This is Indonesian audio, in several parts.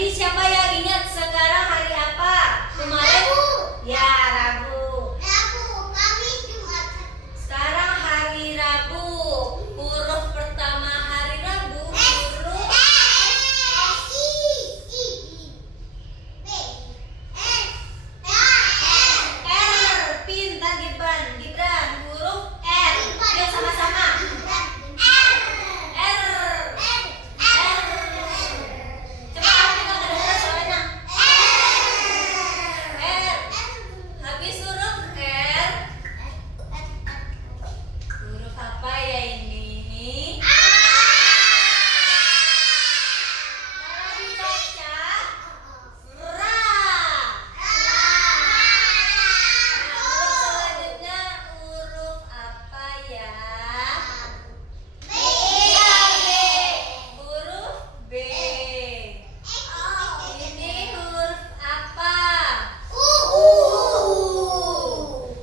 Tadi siapa yang ingat sekarang hari apa? Kemarin? Ya, Rabu. Kamis, Jumat. Sekarang hari Rabu. Huruf pertama hari Rabu huruf R. Pintar Gibran. Gibran, huruf R. Yuk sama-sama. R. Coba kita kedengaran suaranya. R. Habis huruf R. Huruf apa ya ini? Kalau dibaca Ra. Nah, huruf selanjutnya huruf apa ya? Huruf B. Ini huruf apa?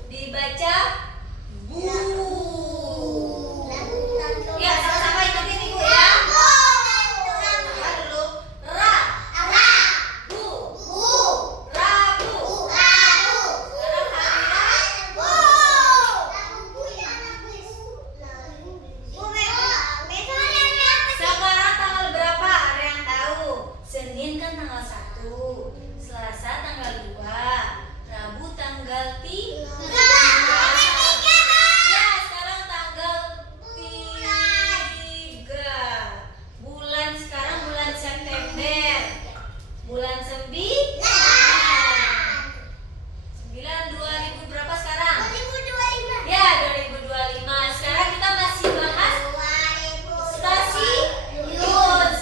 Dibaca Bu. Ya, sama-sama ikutin ibu ya. Apa dulu? Ra. Bu. Rabu. Sekarang hari Sekarang tanggal berapa? Ada yang tahu? Senin kan tanggal 1, Selasa tanggal 2, Rabu tanggal 3. Ya, sekarang tanggal 3. Bulan sekarang bulan September. Bulan 9 2000 berapa sekarang? Ya, 2025. Sekarang kita masih bahas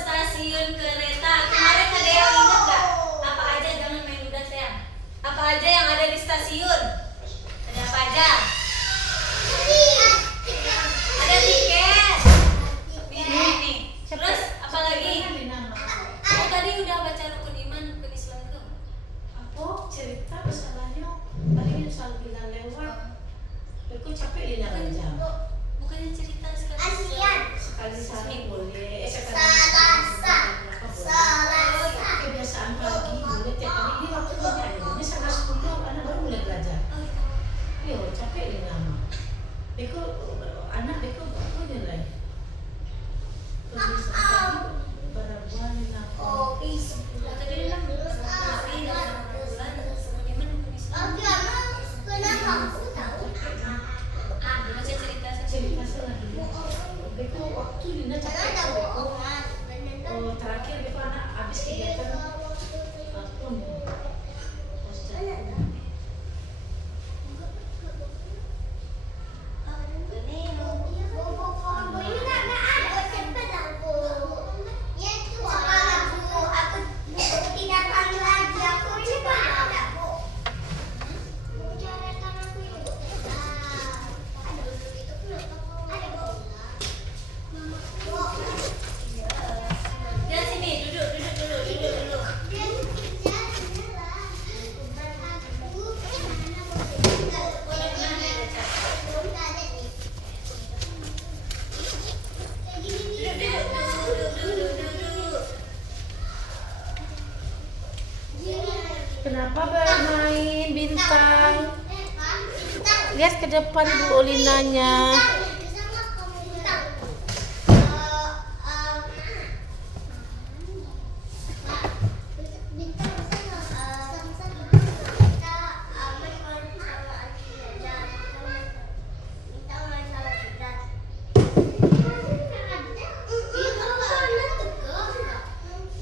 stasiun kereta. Kemarin ada yang ingat nggak? Apa aja, jangan main ludah sayang. Apa aja yang ada di stasiun? Ada apa aja? Ada tiket. Ini. Terus apa lagi? Oh, tadi udah baca rukun iman, rukun Islam itu. Aku cerita masalahnya tadi yang selalu bilang lewat. Aku capek di dalam jam. Bukannya cerita sekali. Sekali sehari boleh. Kebiasaan pagi boleh tiap hari ini waktu kerja ya. Ini setengah 10 anak baru mulai belajar. Oh, iya. Yo capek di nama. Beko anak beko apa nilai? Kebiasaan pagi berabuan aku. Tadi dia bilang istri dan bulan rukun iman, rukun Islam. Baca cerita Cerita salah dulu. Beko waktu Lina capek beko. Oh, terakhir beko anak habis kegiatan pun. Dan sini duduk dulu. Kenapa bermain bintang? Lihat ke depan Bu Olinanya.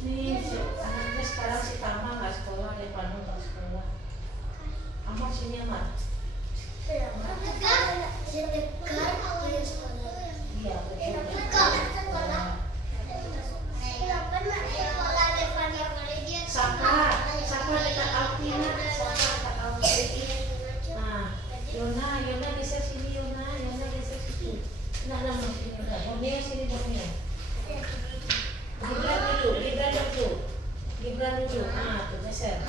Nih, anaknya sekarang si Tama nggak sekolah, dia Panu tak sekolah. Amar sini Amar. Iya, betul. Saka dekat Alpina, Saka dekat Alpina. Nah, Yona geser sini, Yona geser situ. Nah, sini udah. Borneo sini Borneo. Gibran dulu. Ah, tuh geser.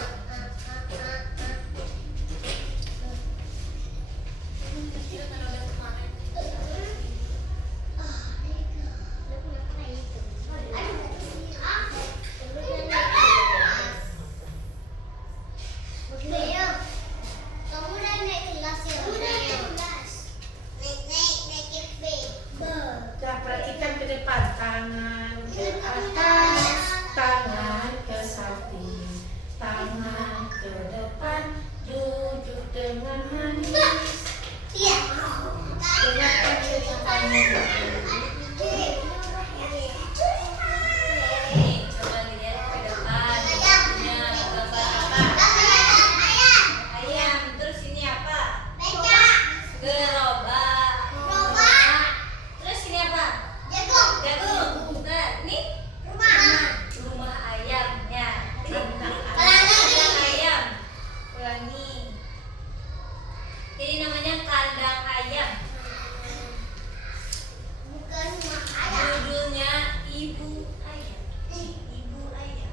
tangan ke atas, tangan ke samping, tangan ke depan, duduk dengan manis. Iya. Dengarkan cerita kamu. Nih, coba dilihat ke depan. Punya gambar apa? Ayam. Terus ini apa? Gerobak. Terus ini apa? Jagung. Nah, ini rumah ayam. Ya. Ini kandang ayam. Pelangi. Ini namanya kandang ayam. Judulnya Ibu Ayam. Ibu Ayam.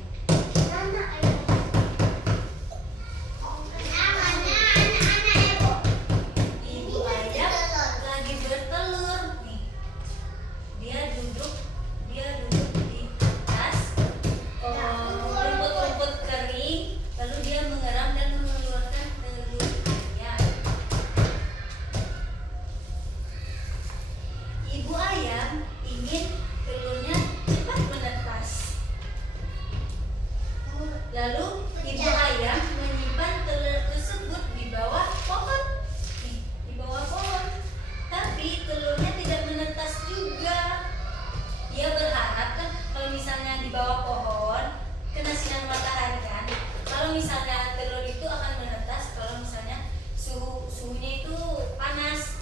Ibu ayam lagi bertelur nih. Dia duduk di atas rumput-rumput kering, lalu dia mengeram dan mengeluarkan telur ayam. Ibu ayam ingin telurnya cepat menetas. Lalu ibu ayam menyimpan telur tersebut di bawah pohon. Nih, di bawah pohon. Tapi telurnya tidak menetas juga. Dia berharap kan kalau misalnya di bawah pohon kena sinar matahari kan. Kalau misalnya telur itu akan menetas kalau misalnya suhunya itu panas.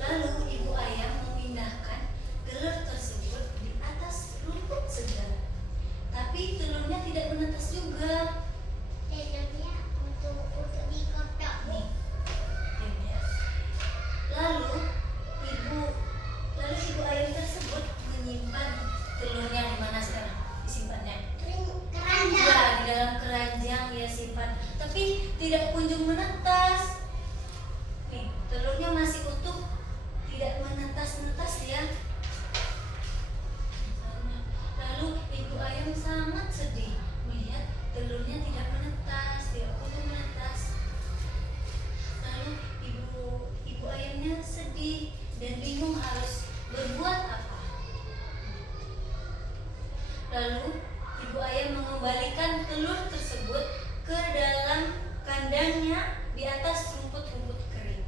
Lalu ibu ayam memindahkan telur tersebut di atas rumput segar. Tapi telurnya tidak menetas juga. Nih, dia. Lalu ibu ayam tersebut menyimpan telurnya di mana sekarang? Disimpannya? Ya, di dalam keranjang dia simpan. Tapi tidak kunjung menetas. Nih, telurnya masih utuh, tidak menetas-netas ya. Lalu ibu ayam sangat sedih melihat telurnya tidak menetas, tidak kunjung menetas. Lalu ibu ayamnya sedih dan bingung harus berbuat apa. Lalu ibu ayam mengembalikan telur tersebut ke dalam kandangnya di atas rumput-rumput kering.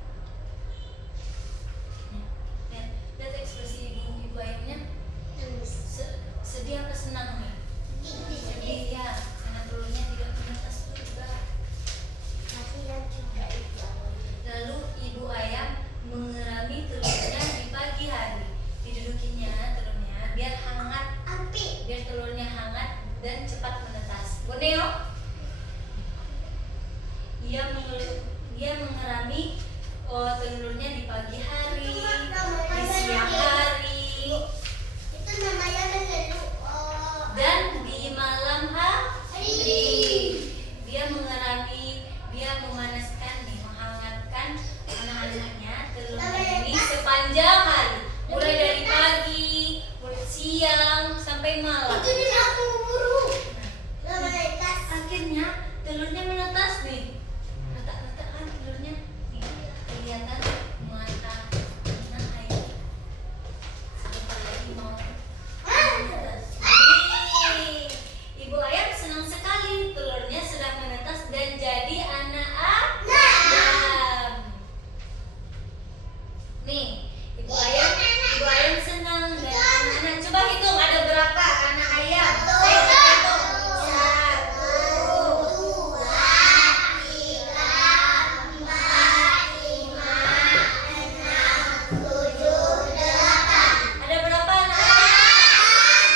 Lihat ekspresi ibu ayamnya. Sedih apa senang nih? Sedih ya, karena telurnya tidak menetas juga. Lalu ibu ayam mengerami telurnya di pagi hari. Didudukinya telurnya biar hangat, biar telurnya hangat dan cepat menetas. Boneo? Dia mengerami telurnya di pagi hari, di siang hari, dan di malam hari. Dia mengerami, dia memanaskan, menghangatkan anak-anaknya telurnya ini sepanjang hari, mulai dari pagi, siang sampai malam. Akhirnya telurnya menetas nih. Letak-letak kan telurnya nih, kelihatan mata anak ayam. Sebentar lagi mau menetas. Nih, ibu ayam senang sekali telurnya sedang menetas dan jadi anak ayam. Nih, ibu ayam senang dan anak-anak. Coba hitung ada berapa anak ayam? Ayo kita hitung. 1, 2, 3, 4, 5, 6, 7, 8. Ada berapa anak ayam?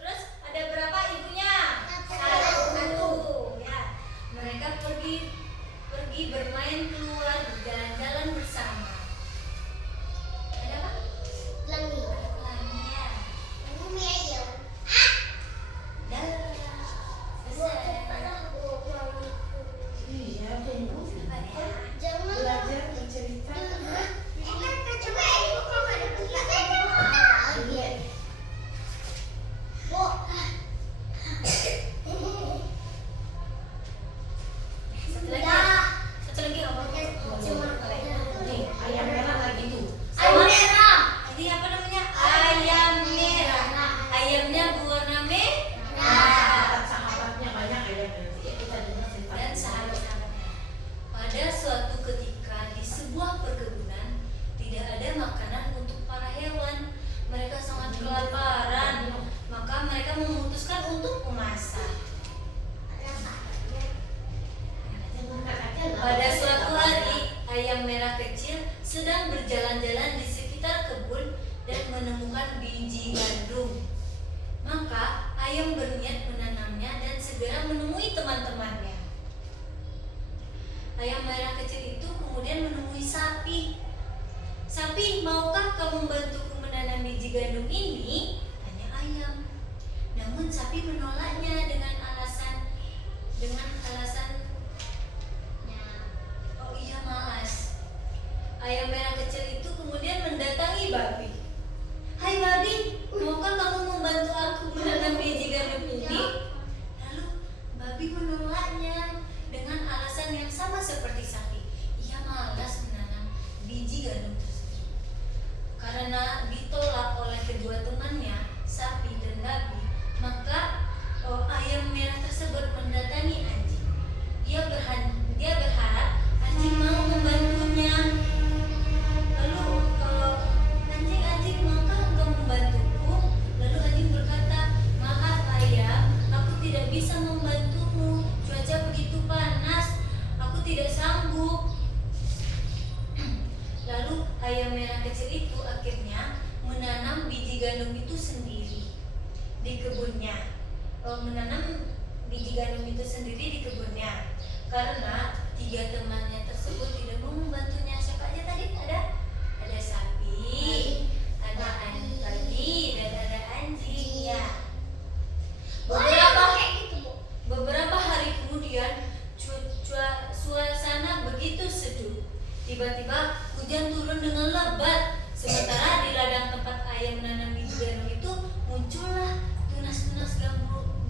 Terus ada berapa ibunya? 1. Ya. Mereka pergi bermain keluar, berjalan-jalan bersama. Ada apa? Pelangi ya. Dah. Selesai. Iya, tunggu. Apa ya? Belajar bercerita. Coba ayam berniat menanamnya dan segera menemui teman-temannya. Ayam merah kecil itu kemudian menemui sapi. "Sapi, maukah kamu membantuku menanam biji gandum ini?" tanya ayam. Namun sapi menolaknya dengan alasan oh iya, malas. Ayam merah kecil itu kemudian mendatangi babi. "Hai babi, maukah kamu membantu aku menanam biji gandum ini?" Lalu babi menolaknya dengan alasan yang sama seperti sapi. Ia malas menanam biji gandum tersebut. Karena ditolak oleh kedua temannya, sapi dan babi, maka ayam merah tersebut mendatangi anjing. Dia berharap anjing mau membantunya. Lalu anjing, maukah engkau membantuku? Lalu anjing berkata, "Maaf ayam, aku tidak bisa membantumu. Cuaca begitu panas, aku tidak sanggup." Lalu ayam merah kecil itu akhirnya menanam biji gandum itu sendiri di kebunnya. Karena tiga temannya tersebut tidak mau membantunya. Siapa aja tadi? Ada sapi, ada babi, dan ada anjing. Ya. Beberapa hari kemudian suasana begitu sejuk. Tiba-tiba hujan turun dengan lebat. Sementara di ladang tempat ayam menanam biji gandum itu muncullah tunas-tunas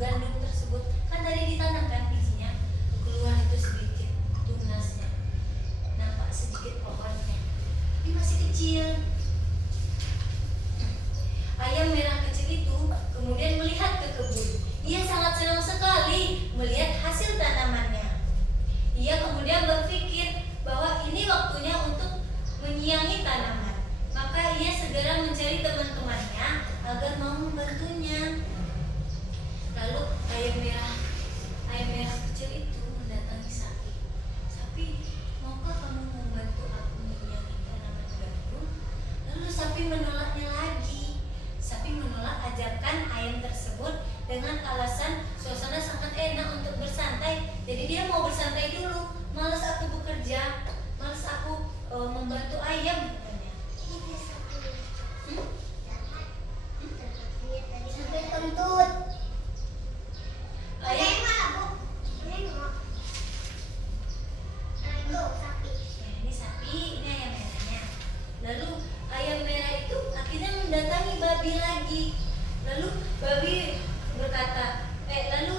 gandum tersebut. Kan tadi ditanamkan bijinya, keluar itu sedikit tunasnya. Nampak sedikit pohonnya, tapi masih kecil. Ayam merah kecil itu kemudian melihat ke kebun. Ia sangat senang sekali melihat hasil tanamannya. Ia kemudian berpikir bahwa ini waktunya untuk menyiangi tanaman. Maka ia segera mencari teman-temannya agar mau membantunya. Lalu ayam merah kecil itu mendatangi sapi. "Sapi, maukah kamu membantu aku menyiangi tanaman gandum?" Lalu sapi menolaknya lagi. Sapi menolak ajakan ayam tersebut dengan alasan suasana sangat enak untuk bersantai. Jadi dia mau bersantai dulu. "Malas aku bekerja, malas aku membantu ayam," katanya. Sampai kentut. Ayam ini sapi, ini ayam merahnya. Lalu ayam merah itu akhirnya mendatangi babi lagi. Lalu babi berkata, lalu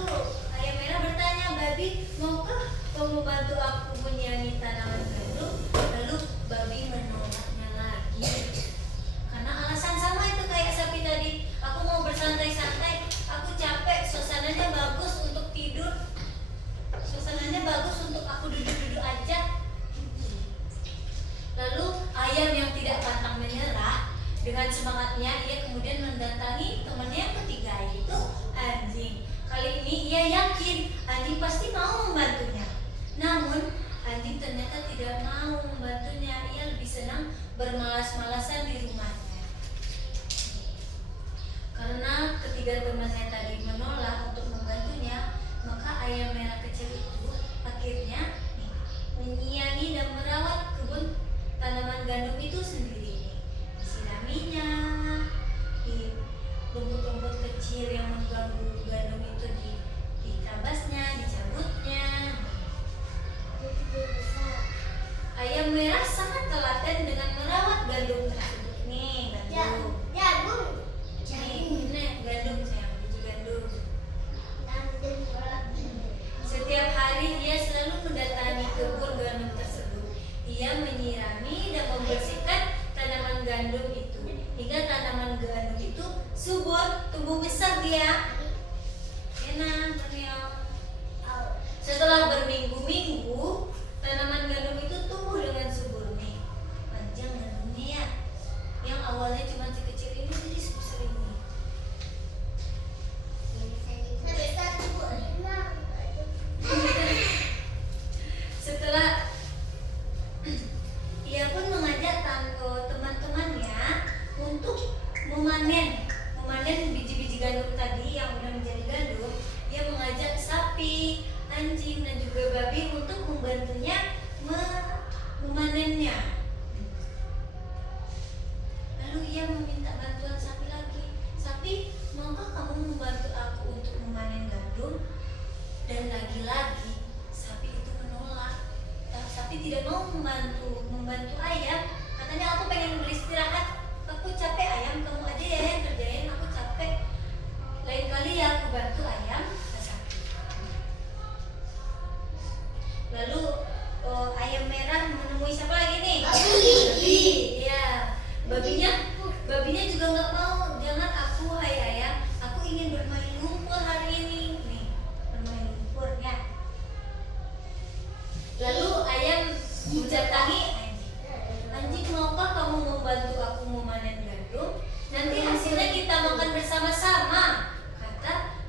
ayam merah bertanya, "Babi, maukah kamu bantu aku menyiangi tanaman gandum?" Lalu babi menolaknya lagi. Karena alasan sama itu kayak sapi tadi. "Aku mau bersantai-santai, aku capek, suasananya bagus untuk tidur. Suasananya bagus untuk aku duduk-duduk aja." Lalu ayam yang tidak pantang menyerah, dengan semangatnya ia kemudian mendatangi temannya yang ketiga, yaitu anjing. Kali ini ia yakin anjing pasti mau membantunya. Namun anjing ternyata tidak mau membantunya. Ia lebih senang bermalas-malasan di rumahnya. Karena ketiga temannya tadi menolak untuk membantunya, maka ayam merah kecil itu akhirnya menyiangi dan merawat kebun tanaman gandum itu sendiri. Disiraminya, di rumput-rumput kecil yang mengganggu gandum itu ditabasnya, dicabutnya. Ayam merah sangat telaten dengan merawat gandum tersebut. Nih gandum. Nih gandum sayang, biji gandum. Setiap hari dia selalu mendatangi kebun gandum tersebut. Ia menyirami dan membersihkan tanaman gandum itu hingga tanaman gandum itu subur, tumbuh besar dia. Enak, setelah berminggu-minggu, tanaman gandum itu tumbuh dengan subur nih. Panjang gandumnya ya. Yang awalnya cuma kecil ini jadi sebesar ini. Setelah ia pun mengajak teman-temannya untuk memanen biji-biji gandum tadi yang ia meminta bantuan sapi lagi. Sapi, maukah kamu membantu aku untuk memanen gandum? Dan lagi-lagi sapi itu menolak. Sapi tidak mau membantu ayam. Katanya aku pengen beristirahat. Aku capek ayam, kamu aja ya yang kerjain. Aku capek. Lain kali ya aku bantu ayam, kata sapi. Lalu ayam merah menemui siapa lagi nih? Babi. Ya, babinya juga nggak mau. Jangan aku, hai ayam. Aku ingin bermain lumpur hari ini. Nih, bermain lumpur ya. Lalu ayam mendatangi anjing. Anjing, maukah kamu membantu aku memanen gandum? Nanti hasilnya kita makan bersama-sama.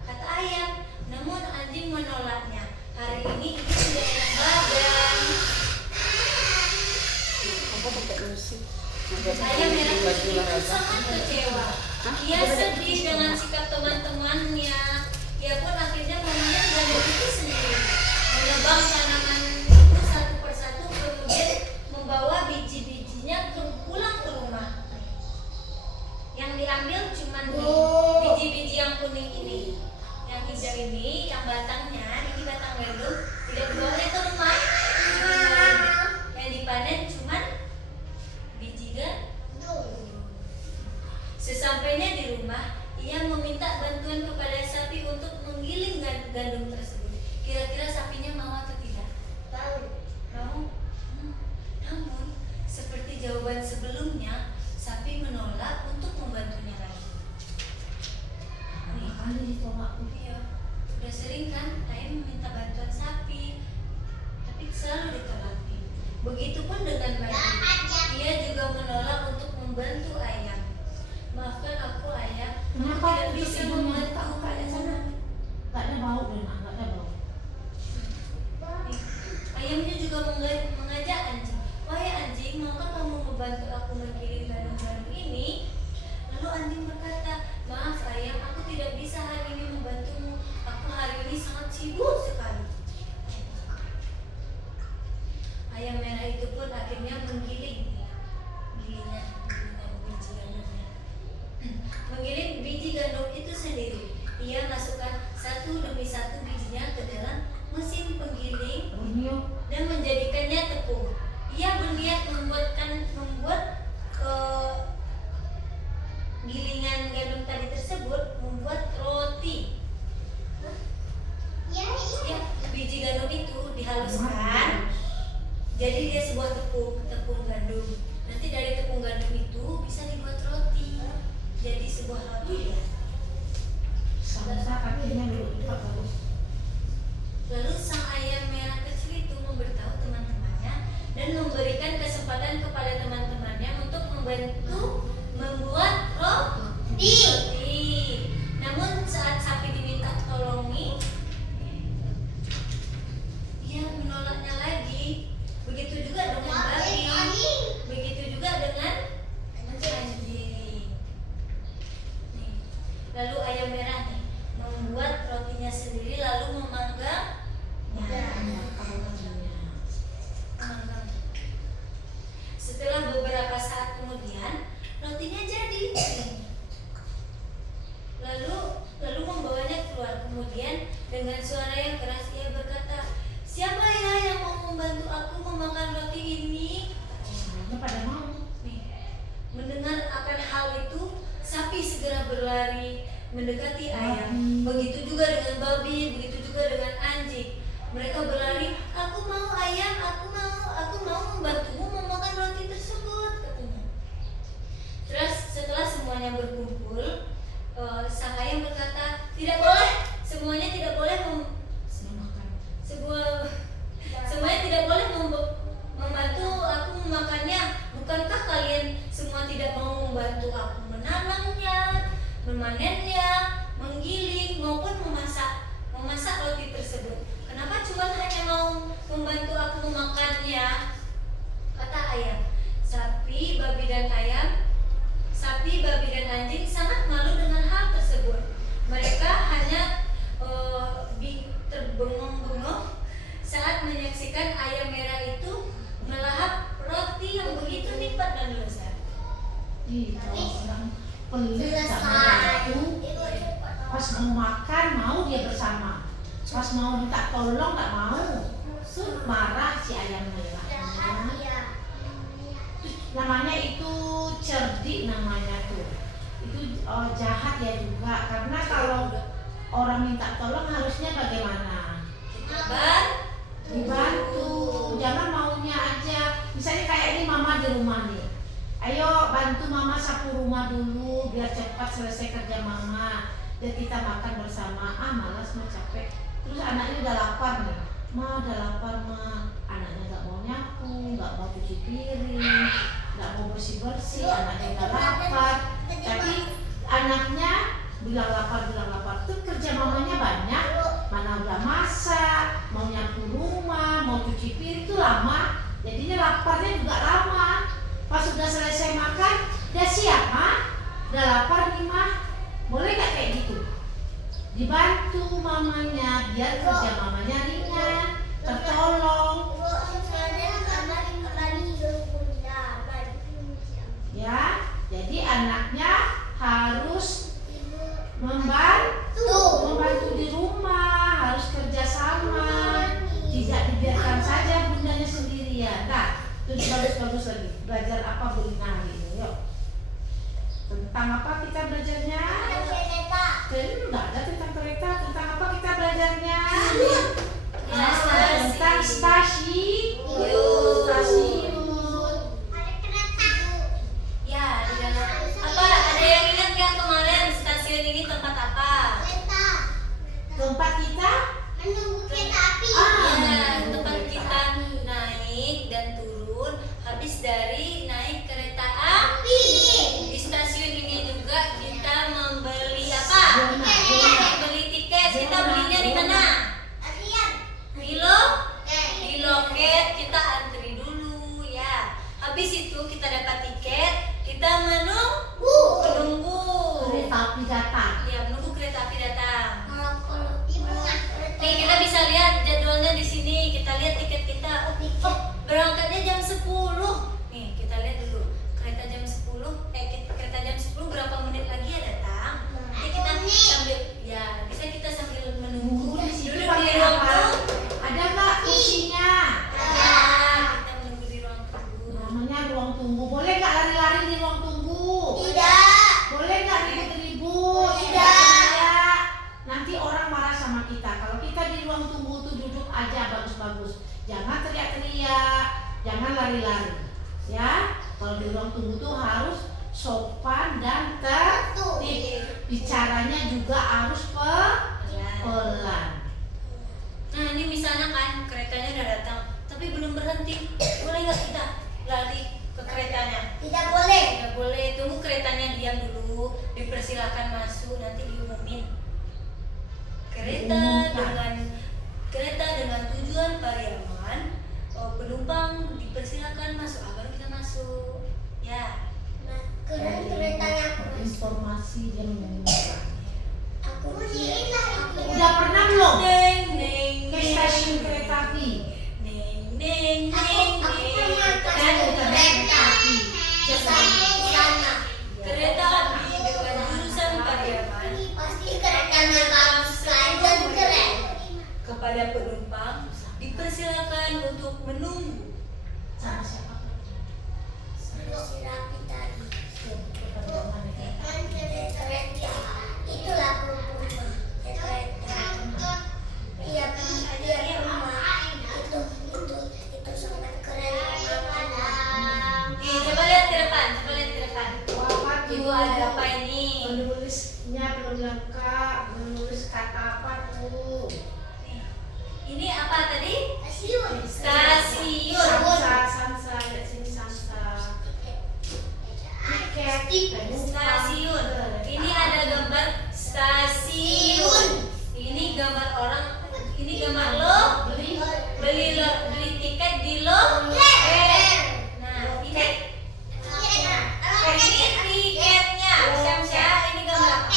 Kata ayam. Namun anjing menolaknya. Hari ini tidak enak badan. Ayam merah kecil itu sangat kecewa. Ia sedih dengan sikap teman-temannya. Ia pun akhirnya memanen gandum itu sendiri. Menebang tanaman itu satu persatu, kemudian membawa biji-bijinya pulang ke rumah. Yang diambil cuma biji-biji yang kuning ini. Yang hijau ini, yang batangnya, ini batang gandum, tidak dibawanya ke rumah. Yang dipanen cuma biji gandum. Sesampainya di rumah, ia meminta bantuan kepada sapi untuk menggiling gandum tersebut. Kira-kira sapinya mau atau tidak? Mau. Namun, seperti jawaban sebelumnya, sapi menolak untuk membantunya lagi. Kali ditolak. Iya, udah sering kan ayam meminta bantuan sapi, tapi selalu ditolak. Begitupun dengan babi, ia juga menolak untuk membantu ayam. Maafkan aku ayam, aku Kenapa tidak bisa membantu kayak sana? Gak ada bau dan gak ada bau. Ayamnya juga mengajak anjing. Wahai anjing, maukah kamu membantu aku menggiling gandum-gandum ini? Lalu anjing berkata, maaf ayam, aku tidak bisa hari ini membantumu. Aku hari ini sangat sibuk sekali. Ayam merah itu pun akhirnya menggiling biji gandum itu sendiri. Ia masukkan satu demi satu bijinya ke dalam mesin penggiling dan menjadikannya tepung. Ia berniat membuat gilingan gandum tadi tersebut membuat roti. Ya, biji gandum itu dihaluskan, jadi dia sebuah tepung gandum. Nanti dari tepung gandum itu bisa dibuat roti, jadi sebuah roti ya. Lalu sang ayam merah kecil itu memberitahu teman-temannya dan memberikan kesempatan kepada teman-temannya untuk membantu membuat roti. Namun saat sapi diminta tolongi, ia menolaknya lagi. Begitu juga dengan babi. Begitu juga dengan anjing. Nih. Lalu ayam merah nih membuat rotinya sendiri lalu memanggangnya. Setelah beberapa saat kemudian rotinya jadi. Lalu membawanya keluar. Kemudian dengan suara yang keras ia berkata, siapa ya yang mau membantu aku memakan roti ini? Pada mau. Mendengar akan hal itu, sapi segera berlari mendekati ayam. Begitu juga dengan babi, begitu juga dengan anjing. Mereka berlari, aku mau ayam, aku mau membantumu memakan roti tersebut, katanya. Terus setelah semuanya berkumpul, sang ayam berkata, tidak boleh, semuanya tidak boleh semuanya tidak boleh membantu aku memakannya. Bukankah kalian semua tidak mau membantu aku menanamnya, memanennya, menggiling maupun memasak roti tersebut? Kenapa cuma hanya mau membantu aku memakannya? Kata ayam. Sapi, babi dan anjing sangat malu dengan hal tersebut. Mereka hanya terbengong-bengong saat menyaksikan ayam merah itu melahap roti yang begitu nikmat dan lezat. pelit sama itu. Pas mau makan mau dia bersama, pas mau minta tolong nggak mau, tuh marah si ayam merah. Namanya itu cerdik namanya tuh. Itu jahat ya juga, karena kalau orang minta tolong harusnya bagaimana? Dibantu, jangan maunya aja. Misalnya kayak ini mama di rumah nih, ayo bantu mama sapu rumah dulu biar cepat selesai kerja mama dan kita makan bersama. Malas mah capek. Terus anaknya udah lapar nih, udah lapar anaknya nggak mau nyapu, nggak mau cuci piring, nggak mau bersih anaknya udah lapar. Tapi anaknya bilang lapar tuh kerja mamanya banyak, mana udah masak, mau nyapu rumah, mau cuci piring tuh lama, jadinya laparnya juga lama. Pas sudah selesai makan, udah siap udah lapar nih boleh nggak kayak gitu? Dibantu mamanya biar kerja mamanya ringan, tertolong. Ya, jadi anaknya harus membantu di rumah, harus kerja sama, tidak dibiarkan saja bundanya sendirian. Nah, itu bagus lagi. Belajar apa Bu Lina hari ini? Yuk. Tentang apa kita belajarnya? Enggak ada tentang kereta. Tentang apa kita belajarnya? Tentang stasiun. Ya, di dalam apa? Ada yang ingat nggak kemarin stasiun ini tempat apa? Tempat kita? Menunggu kereta api. Ya, tempat kita naik dan turun habis dari naik kereta api. Di stasiun ini juga kita membeli apa? Membeli tiket. Kita belinya di mana? Di loket. Kita antri dulu ya. Habis itu kita dapat tiket, kita menunggu. Kereta api datang. Ya, menunggu kereta api datang. Nih, kita bisa lihat jadwalnya di sini. Kita lihat tiket kita. Oh, berangkatnya jam 10. Nih, kita lihat dulu. Kereta jam 10. Kereta jam 10 berapa menit lagi ya datang? Nanti kita sambil bisa kita sambil menunggu. Di situ Duduk pakai di ruang apa? tunggu. Ada nggak kursinya? Ya, kita menunggu di ruang tunggu. Namanya ruang tunggu. Boleh nggak lari-lari di ruang tunggu? Boleh nggak ribut-ribut? Tidak. Nanti orang marah sama kita. Kalau kita di ruang tunggu tuh duduk aja bagus-bagus. Jangan teriak-teriak, jangan lari-lari. Ya, kalau di ruang tunggu tuh harus sopan dan tertib. Bicaranya juga harus pelan. Nah, ini misalnya kan keretanya udah datang, tapi belum berhenti. Boleh nggak kita lari ke keretanya? Tidak boleh. Tidak boleh. Tunggu keretanya diam dulu. Dipersilakan masuk. Nanti diumumin. Kereta dengan tujuan Pariaman, penumpang dipersilakan masuk. Baru kita masuk. Ya. Keretanya Informasi dia mengumumkan. aku Udah pernah belum Neng neng ke stasiun kereta api? neng neng neng Aku pernah ke Kan bukan kereta api. kereta api dengan jurusan Pariaman pasti keretanya bagus sekali dan keren. kepada penumpang dipersilakan untuk menunggu. Sama siapa? Si Rapi tadi. Kepada mana kereta? Kan kereta itulah penumpang kereta. Iya rumah itu sangat keren. Nih, coba lihat ke depan. Apa Ibu ada apa ini? Menulisnya belum lengkap. Menulis kata apa tuh? Nih, ini apa tadi? Stasiun. Stasiun. Sansa, lihat sini Sansa. Tiket. Stasiun. Ini ada gambar stasiun. Ini gambar orang. Ini gambar lo. Beli tiket di loket. Nah, ini tiketnya. Syamsya, ini gambar apa?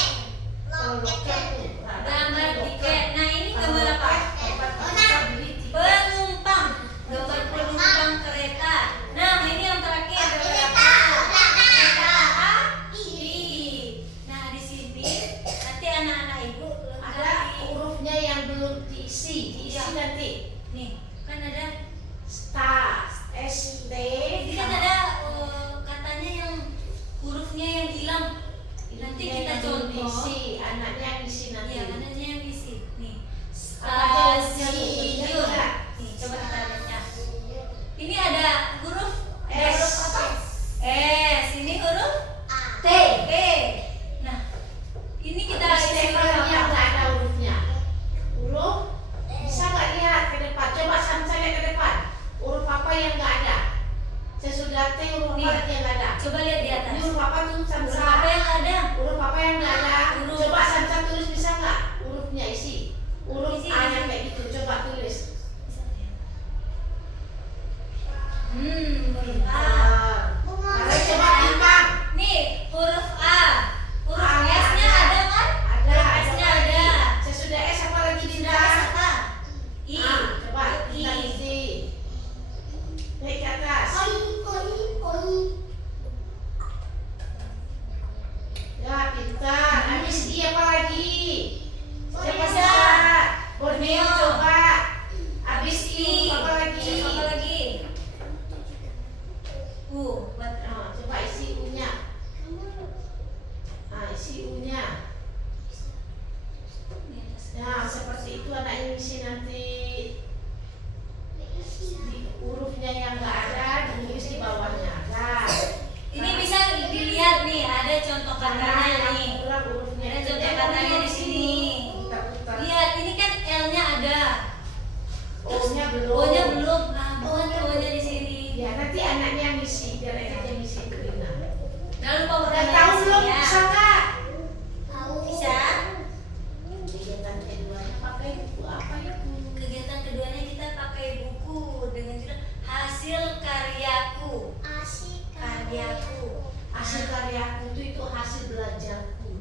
Gambar tiket. Nah, ini gambar apa? Penumpang. Gambar penumpang kereta. Nah, ini yang terakhir gambar apa? Kereta api. isi, anaknya yang isi nanti. Iya, anaknya yang isi. Nih, Apa aja stasiun. hurufnya? Nih, coba kita baca. Ini ada huruf S. apa? Sini huruf T. T. Nah, ini kita isi Siapa huruf lagi yang apa? nggak ada hurufnya? Huruf bisa nggak lihat ke depan? Coba saya lihat ke depan. Huruf apa yang nggak ada? Sesudah T huruf apa Nih. lagi yang nggak ada? Coba lihat di atas. Ini huruf apa tuh Huruf Samsa? apa yang ada? Huruf apa yang nggak ada? Huruf. Coba Samsa tulis bisa nggak? Hurufnya isi. Huruf Isi, A isi. yang kayak gitu. Coba tulis. Huruf A. Nah, coba timbang. Nih, huruf A. Huruf A-nya S-nya ada kan? Ada. Huruf S-nya Coba ada. Sesudah S apa lagi Sudah Dinda? S apa? I. Coba I. kita isi. Naik ke atas. Ya, pintar. Habis I apa lagi? Siapa Bisa. bisa? Borneo Borneo. coba. Habis I apa lagi? Apa lagi? Buat Nah, coba isi U-nya. Nah, isi U-nya. di atas. Nah, seperti itu anak yang isi nanti. Di hurufnya yang nggak ada ditulis di bawahnya. Nah, Ini bisa dilihat nih, ada contoh katanya nih. kurang hurufnya. Ada contoh katanya di sini. Putar-putar. Lihat, ini kan L-nya ada. O-nya belum. O-nya belum. Nah, bukan O-nya di sini. Ya, nanti anaknya yang isi, biar aja yang isi itu Dina. Jangan lupa Udah warnanya tahu di sini belum? ya. Bisa nggak? Bisa. Kegiatan keduanya pakai buku apa itu? Kegiatan keduanya kita pakai buku dengan judul Hasil Karyaku. Karyaku. Hasil karyaku itu hasil belajarku.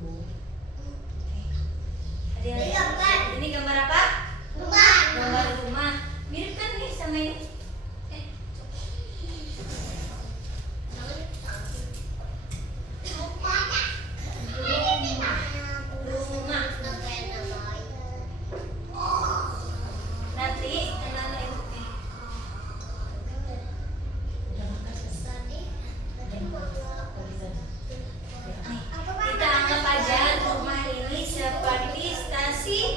Ada yang lihat? Ini gambar apa? Gambar rumah. Mirip kan nih sama ini? Rumah. Nanti anak-anak ibu Udah makan selesai? kita anggap aja rumah ini seperti stasiun.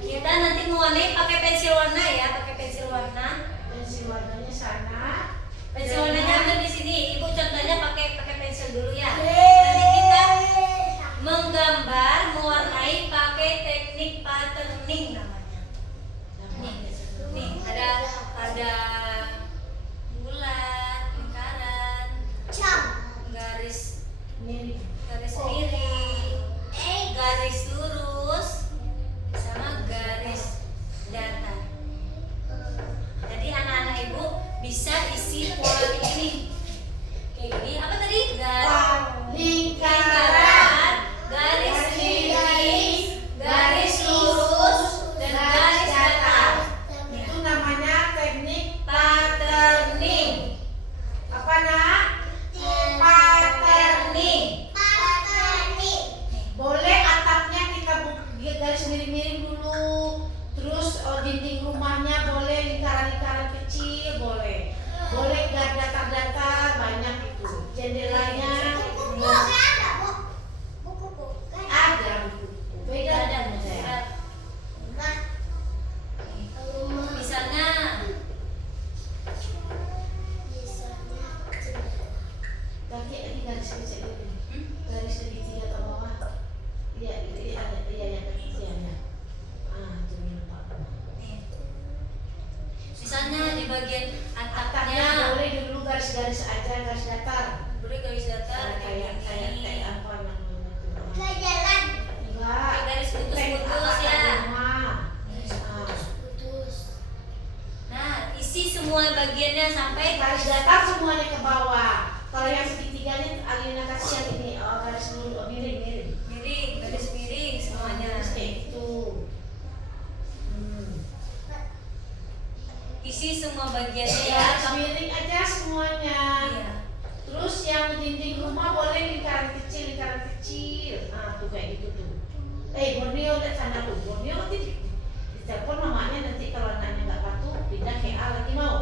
Kita nanti mewarnai pakai pensil warna ya, pakai pensil warna. Pensil warnanya sana. Pensil warnanya ambil di sini. Ibu contohnya pakai pensil dulu ya. Nanti kita menggambar, mewarnai pakai teknik patterning namanya. Nih ada bulat, lingkaran, garis Ini miring, garis lurus, sama garis datar. Jadi anak-anak ibu bisa isi pola ini. Kayak gini. Apa tadi? Lingkaran, garis miring, garis lurus, dan garis datar. itu namanya teknik Patterning. apa nak? Patterning. Boleh atapnya kita garis miring-miring dulu. Terus dinding rumahnya boleh lingkaran-lingkaran kecil boleh. Boleh datar-datar banyak itu. Jendelanya ada buku. Beda dan beda. Misalnya Kaki lagi garis kecil ini. Garis segitiga ke bawah. Iya, ini ada yang kecilnya. Itu lupa. misalnya di bagian Atapnya atapnya boleh dulu garis-garis aja, garis datar. boleh garis datar Kayak gini. apa namanya tuh? Kayak Enggak. garis Teknik putus-putus atap ya. rumah. Nah, isi semua bagiannya sampai Garis datar semuanya ke bawah. Kalau yang segitiganya Alina kasih yang ini, garis miring-miring. miring, garis miring semuanya. Terus kayak gitu. Isi semua bagiannya ya. Garis miring aja semuanya. Iya. Terus yang dinding rumah boleh lingkaran kecil. Tuh kayak gitu tuh. Borneo lihat sana tuh. Borneo nanti ditelepon mamanya nanti kalau anaknya nggak patuh pindah ke A lagi mau.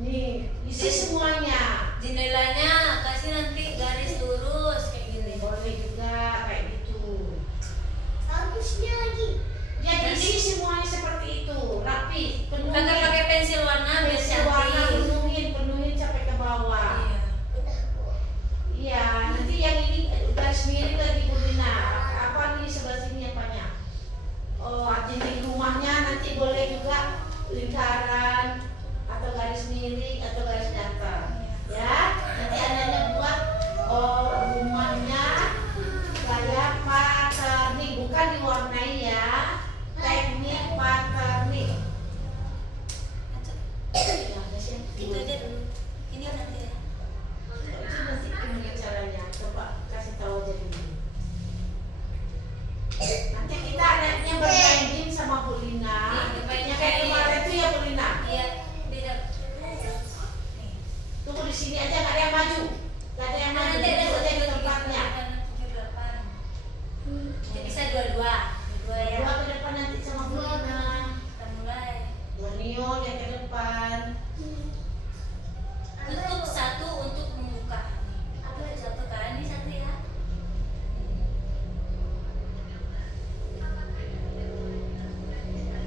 Nih, isi semuanya. Jendelanya kasih nanti bagusnya lagi. Jadi isi semuanya seperti itu, rapi, penuhin. Pakai pensil warna biar Pensil warna cantik. penuhin sampai ke bawah. Iya. Iya, nanti yang ini garis miring lagi Bu Lina. Apa nih sebelah sini apanya? Oh, dinding rumahnya nanti boleh juga lingkaran atau garis miring atau garis datar. Ya, nanti anaknya buat rumahnya kayak patterning, bukan diwarnai ya. Teknik patterning. Ya, Itu aja dulu. Ini nanti ya. itu nanti gimana caranya? Coba kasih tahu aja dulu. Nanti kita anaknya bermain game sama Bu Lina. Nih, Kayak kemarin itu ya Bu Lina. Iya, beda. Nih. Tunggu di sini aja, nggak ada yang maju. Nggak ada yang maju. Nanti ada Duduk aja di 1, 2, 3, tempatnya. 4, 5, 6, 7, 8. Jadi bisa dua-dua. Dua ya. Dua ke depan nanti sama Bu Lina. Kita mulai. Dua neon yang ke depan. Tutup satu untuk membuka. Apa satu kan? Ini satu ya.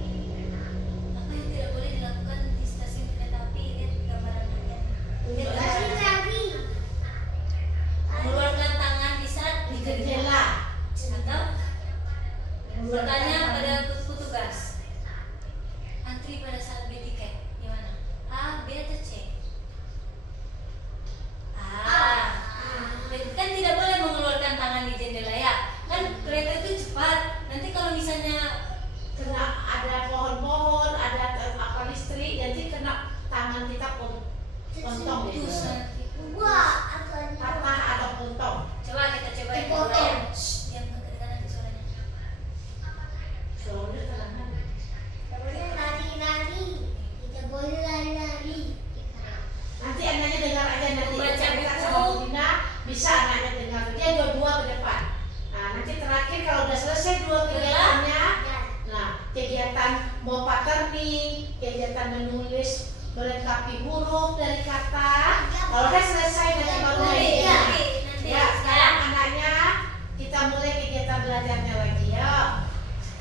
Apa yang tidak boleh dilakukan di stasiun kereta api? Lihat gambaran ayat. Lihat Kasih gambaran. lagi. Mengeluarkan tangan di saat Di dikerja. jendela. Atau bertanya pada petugas. Antri pada saat beli tiket. Gimana? A, B atau C? Kan tidak boleh mengeluarkan tangan di jendela ya. Kan kereta itu cepat. Nanti kalau misalnya Kena ada pohon-pohon, ada apa listrik, jadi kena tangan kita potong gitu. putus nanti. Wah, akan Patah atau potong. Coba kita coba yang kedua Dipotong. ya. Shh, diam kedengaran nanti suaranya. Soalnya tangan. Kita boleh lari-lari. Kita boleh lari-lari. Nanti anaknya dengar aja nanti Membaca cerita buku. sama Bu Lina, bisa anaknya dengar. Dia dua-dua ke depan. Nah, nanti terakhir kalau udah selesai dua kegiatannya, nah kegiatan mau patterning, kegiatan menulis, melengkapi huruf dari kata. Kalau udah selesai nanti baru Nanti, lagi. nanti. Ya, sekarang anaknya kita mulai kegiatan belajarnya lagi ya.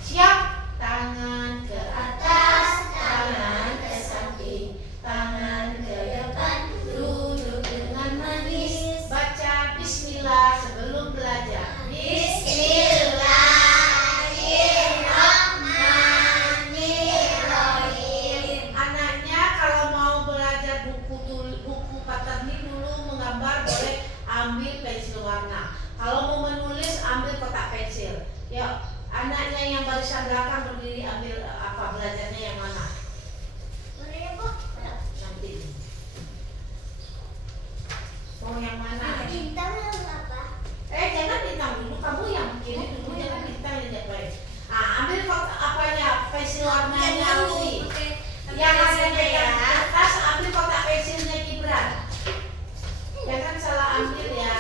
Siap? Tangan ke atas, tangan ke samping, tangan ke depan, duduk dengan manis, baca bismillah sebelum belajar. Bismillahirrahmanirrahim. Anaknya kalau mau belajar buku patterning dulu menggambar boleh ambil pensil warna. Kalau mau menulis ambil kotak pensil. Ya, anaknya yang barisan belakang berdiri ambil belajarnya yang mana? Boleh ya, Bu? Nanti. Mau yang mana? Bintang yang apa? Jangan bintang dulu, kamu yang kiri dulu, jangan bintang yang depan. Ambil kotak apanya? Pensil warnanya Uli. Yang ada di atas ambil kotak pensilnya Gibran. Jangan salah ambil ya.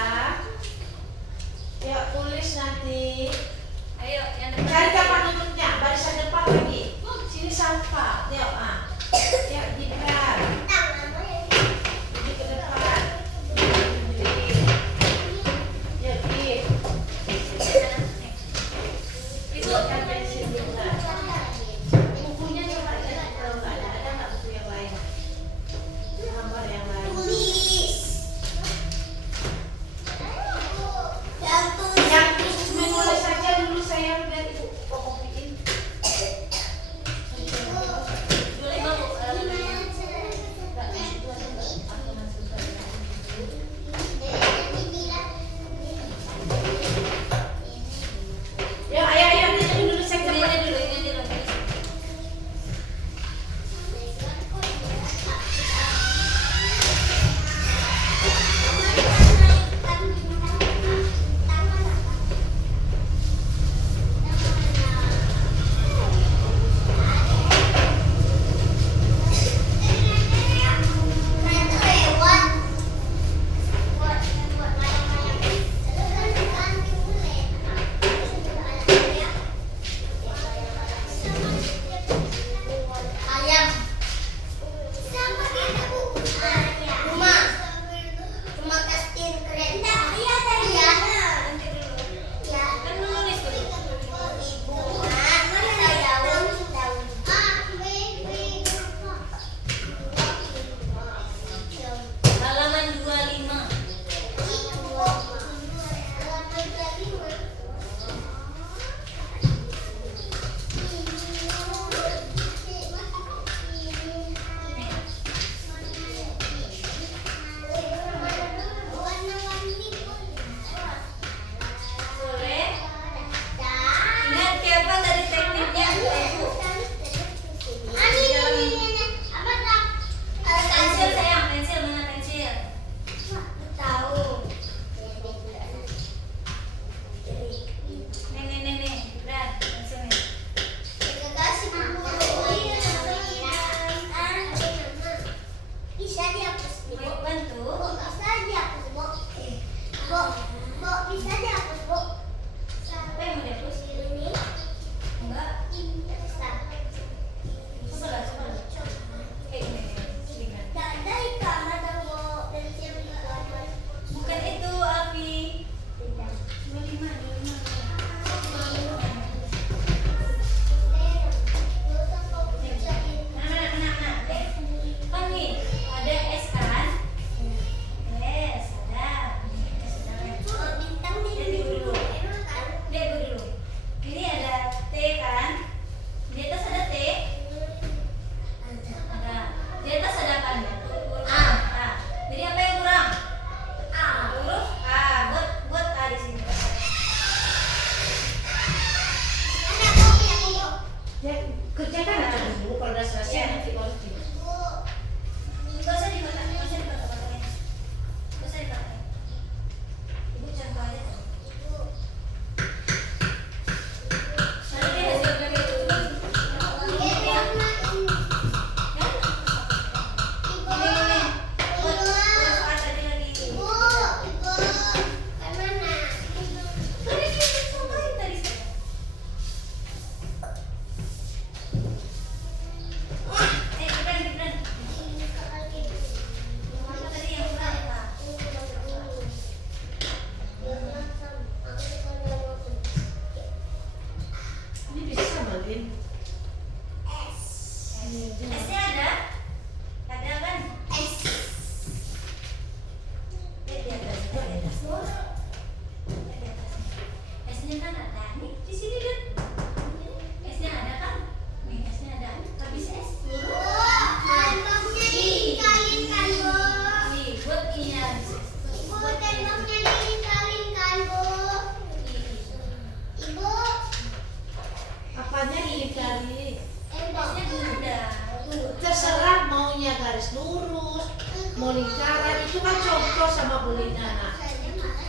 sekarang itu kan contoh sama Bulina nak.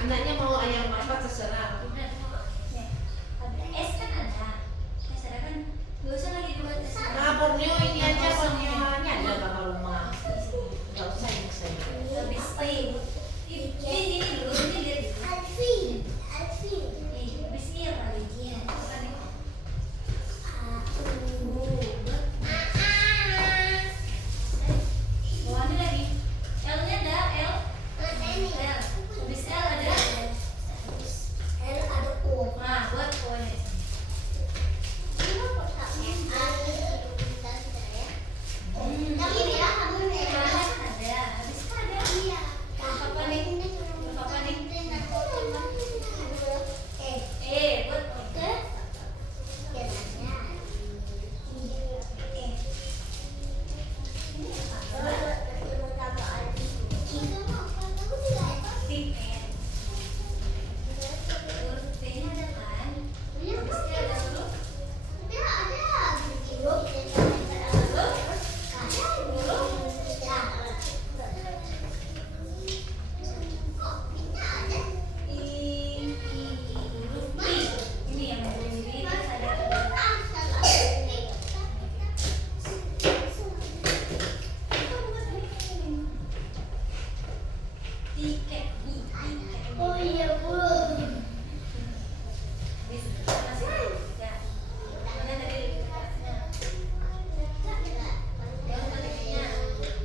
Anaknya mau ayam apa terserah. Benar. Ya. Ada es kan ada. Es ada kan. Gak usah lagi dibuat es. Nah Borneo ini aja Borneonya ada sama rumah. Gak usah yang saya. Habis ini dulu ini lihat. Habis iya kali. Iya. Bukan nih. Bawaannya lagi. L-nya ada L. L. Habis L ada. Nah, buat pokoknya. Ada. Habis itu ada. Apa nih? Buat oke. Tip N. Huruf T-nya ada kan? Habis T ada huruf. Huruf I. Ini yang berdiri terus ada tiket. Oh iya bu. Habis masih ya. Mana tadi lihatnya? Yang baliknya.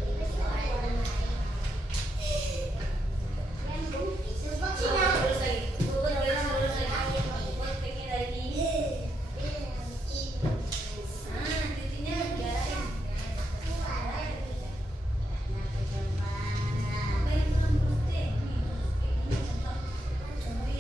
Terus lagi. Buat terus lagi. Buat bikin lagi. Titiknya jarain. Apa yang kurang huruf T? Nih, huruf T ini contoh. Contoh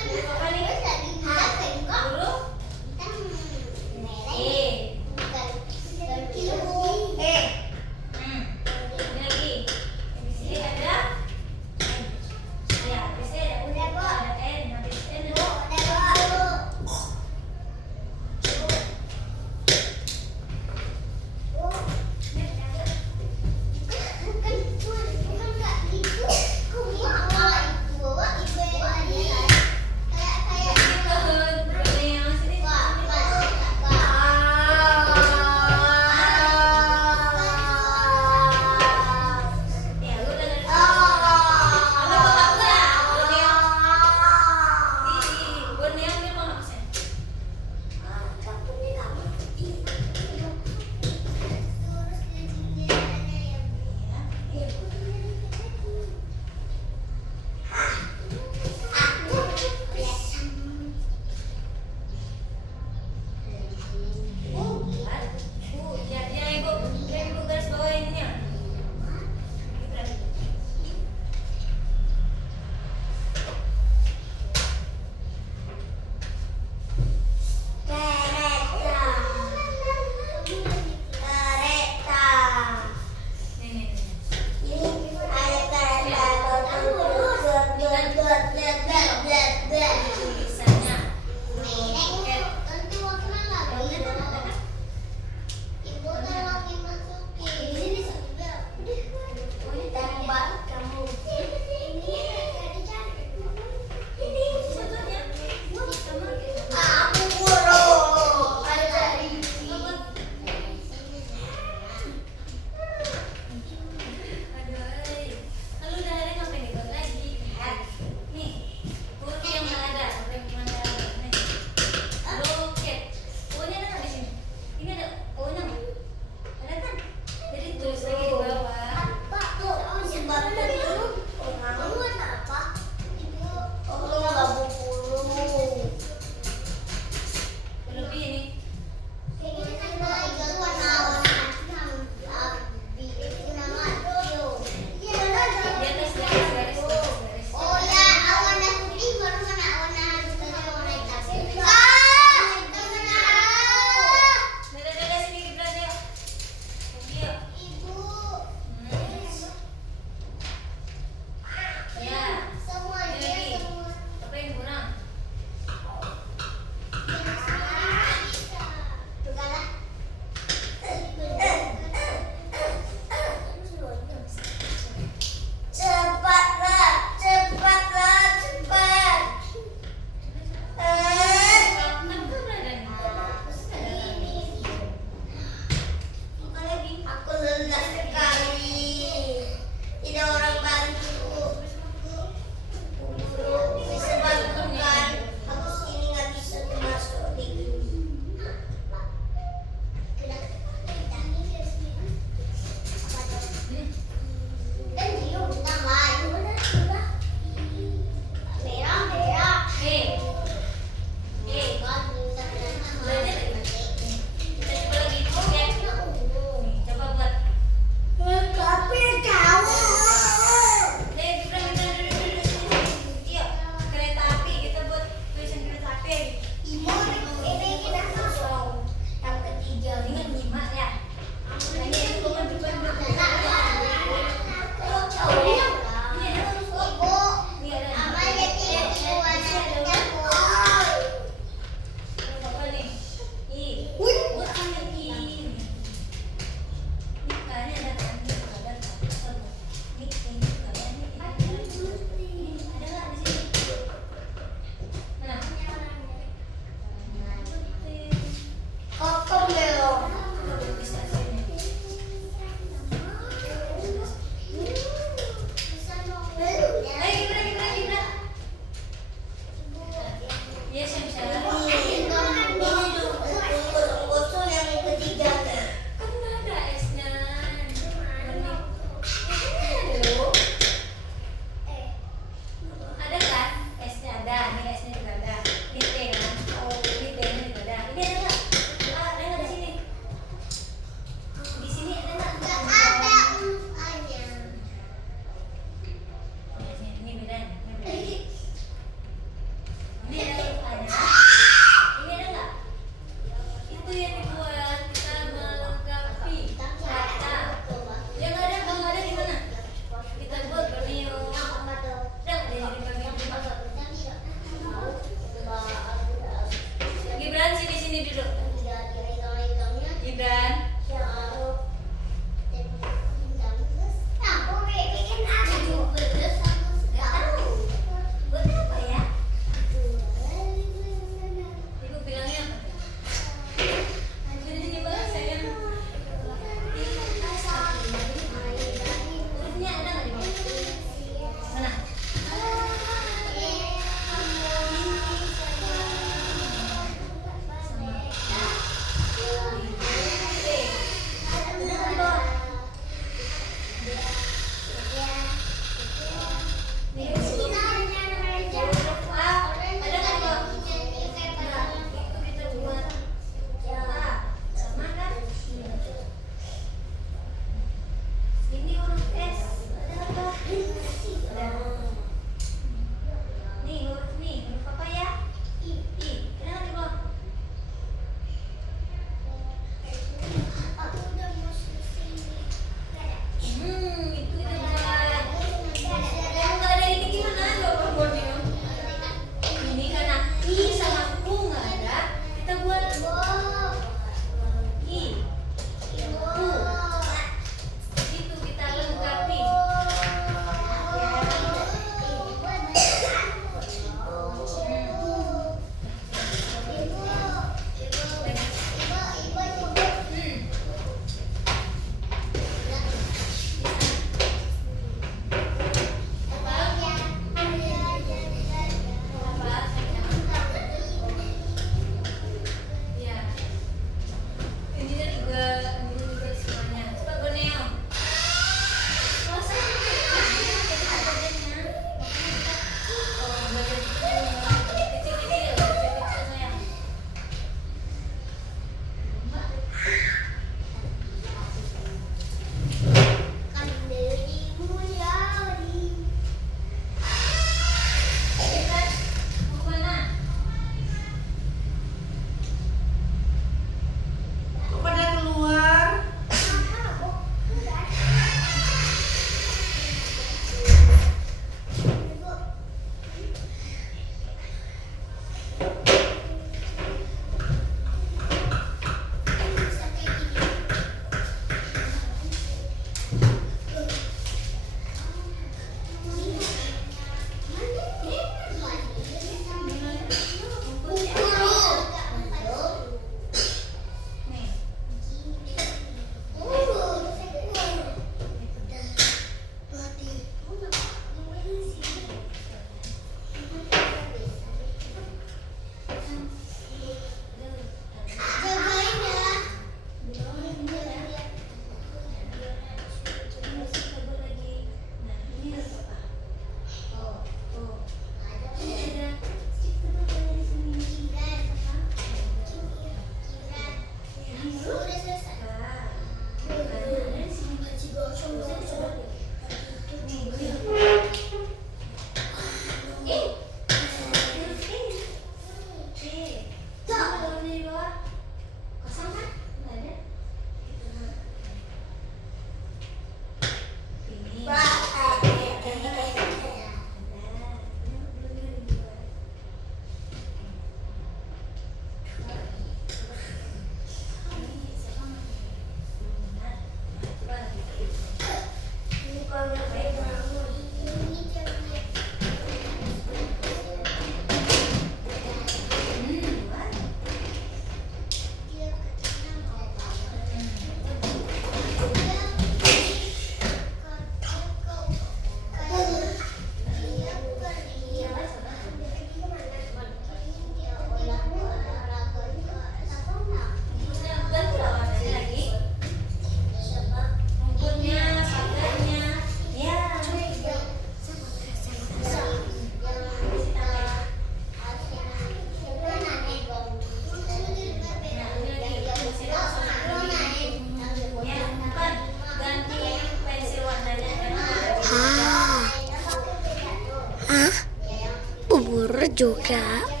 juga.